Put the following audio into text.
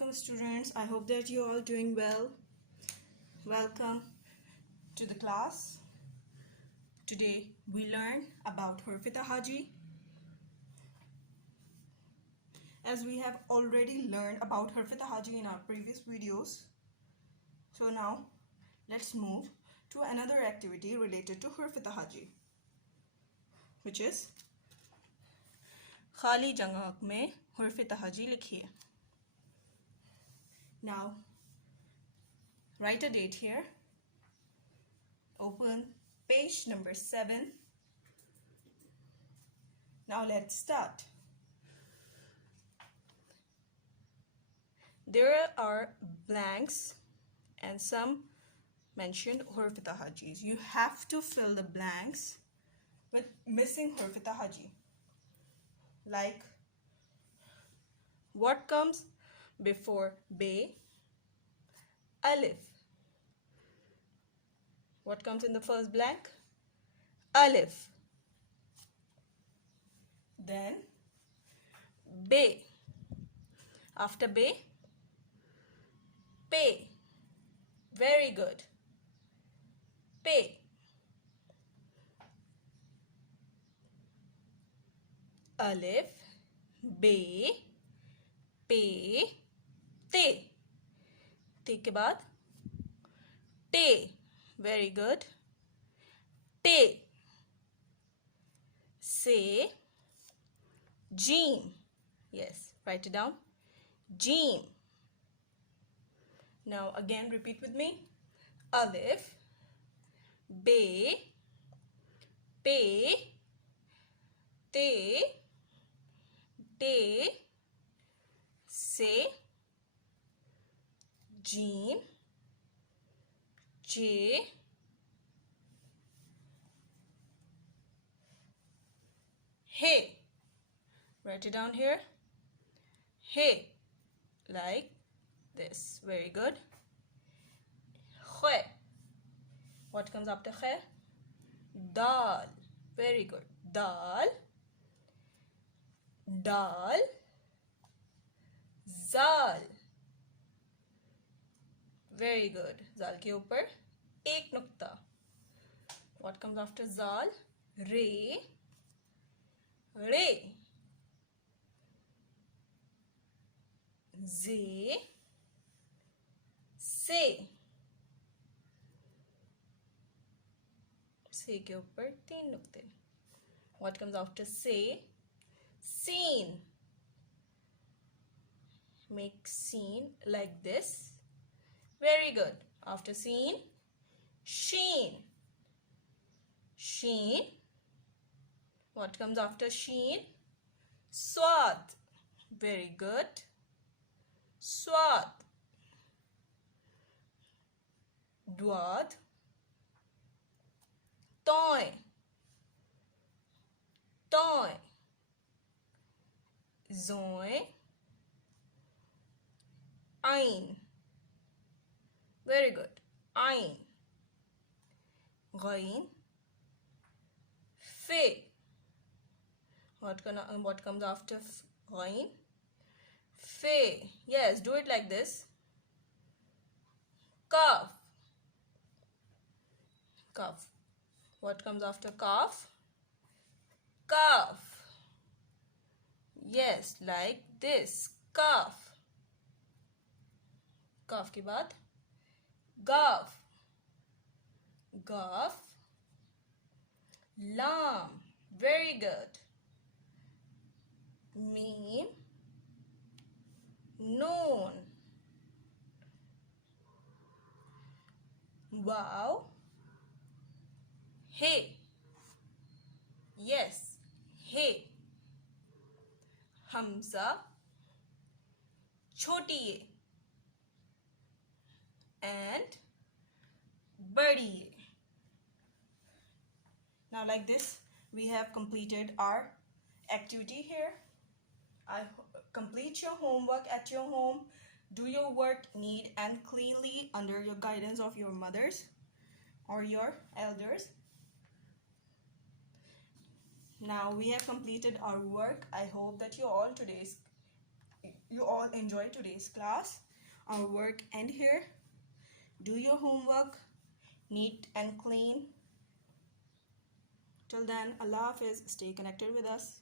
Assalamualaikum students. I hope that you all doing well. Welcome to the class. Today we learn about Huroof Tahajji. As we have already learned about Huroof Tahajji in our previous videos. So now let's move to another activity related to Huroof Tahajji, which is Khali Jagha में Huroof Tahajji लिखिए. Now write a date here. Open page number 7. Now let's start. There are blanks and some mentioned Huroof Tahajjis. You have to fill the blanks with missing Huroof Tahajji. Like, what comes before Be? Alif. What comes in the first blank? Alif. Then Be. After Be, Pe. Very good. Pe. Alif, Be, Pe, Te. Te के बाद Te. Very good. Te. Se. Jeem. Yes, write it down. Jeem. Now again repeat with me. Alif, Be, Pe, Te, Te, Se, Jeem, J, He. Write it down here. He. Like this. Very good. Khe. What comes after khe? Dal. Very good. Dal. Dal. Zal. Very good. Zal के ऊपर एक नुक्ता. What comes after Zal? Re. Re. Ze. Se. Se के ऊपर तीन नुक्ते. What comes after Se? Seen. Make seen like this. Very good. After seen, sheen. Sheen. What comes after sheen? Swad. Very good. Swad. Dwad. Toy. Toy. Zoe. Ain. Very good. Ain. Ghain. Fe. What comes after ghain? Fe. Yes, do it like this. Kaf. Kaf. What comes after kaf? Kaf. Yes, like this. Kaf. Kaf के बाद Gaf. Gaf. Lam. Very good. Meme. Noon. Wow. Hey. Yes. Hey. Hamza. Chotiye. And Badi. Now like this we have completed our activity here. Complete your homework at your home. Do your work neat and cleanly under your guidance of your mothers or your elders. Now we have completed our work. I hope that you all today's you all enjoy today's class. Our work end here. Do your homework neat and clean. Till then, Allah Hafiz. Stay connected with us.